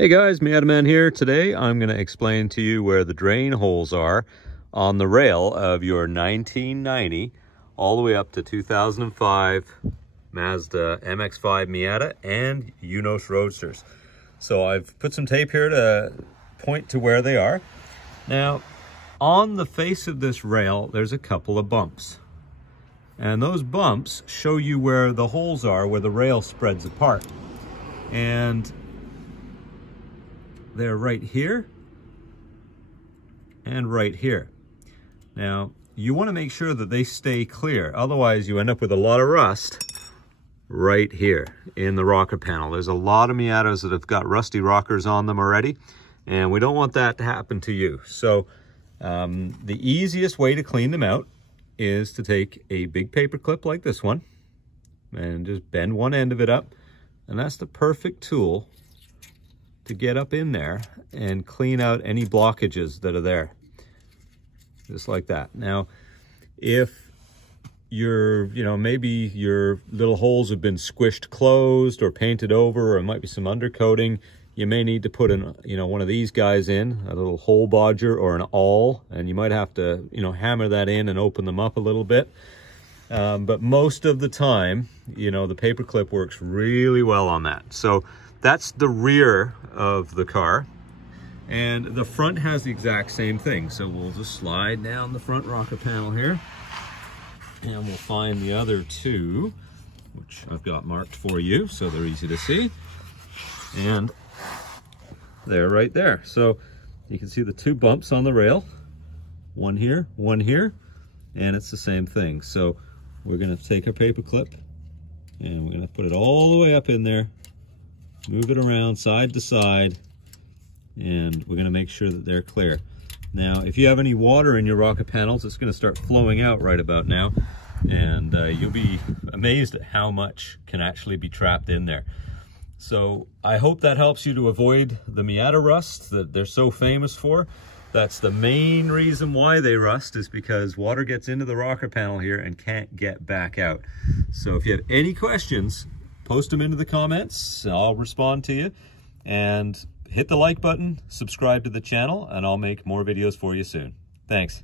Hey guys, Miata Man here. Today I'm going to explain to you where the drain holes are on the rail of your 1990 all the way up to 2005 Mazda MX-5 Miata and Eunos Roadsters. So I've put some tape here to point to where they are. Now, on the face of this rail, there's a couple of bumps. And those bumps show you where the holes are, where the rail spreads apart. And they're right here and right here. Now, you want to make sure that they stay clear. Otherwise, you end up with a lot of rust right here in the rocker panel. There's a lot of Miatas that have got rusty rockers on them already, and we don't want that to happen to you. So the easiest way to clean them out is to take a big paper clip like this one and just bend one end of it up, and that's the perfect tool to get up in there and clean out any blockages that are there, just like that. Now, if maybe your little holes have been squished closed or painted over, or it might be some undercoating, you may need to put in, one of these guys in, a little hole bodger or an awl, and you might have to, hammer that in and open them up a little bit. But most of the time, the paper clip works really well on that. So that's the rear of the car, and the front has the exact same thing. So we'll just slide down the front rocker panel here, and we'll find the other two, which I've got marked for you so they're easy to see, and they're right there. So you can see the two bumps on the rail, one here, and it's the same thing. So we're going to take our paper clip and we're going to put it all the way up in there, move it around side to side, and we're going to make sure that they're clear. Now, if you have any water in your rocker panels, it's going to start flowing out right about now, and you'll be amazed at how much can actually be trapped in there. So I hope that helps you to avoid the Miata rust that they're so famous for. That's the main reason why they rust, is because water gets into the rocker panel here and can't get back out. So if you have any questions, post them into the comments. I'll respond to you. And hit the like button, subscribe to the channel, and I'll make more videos for you soon. Thanks.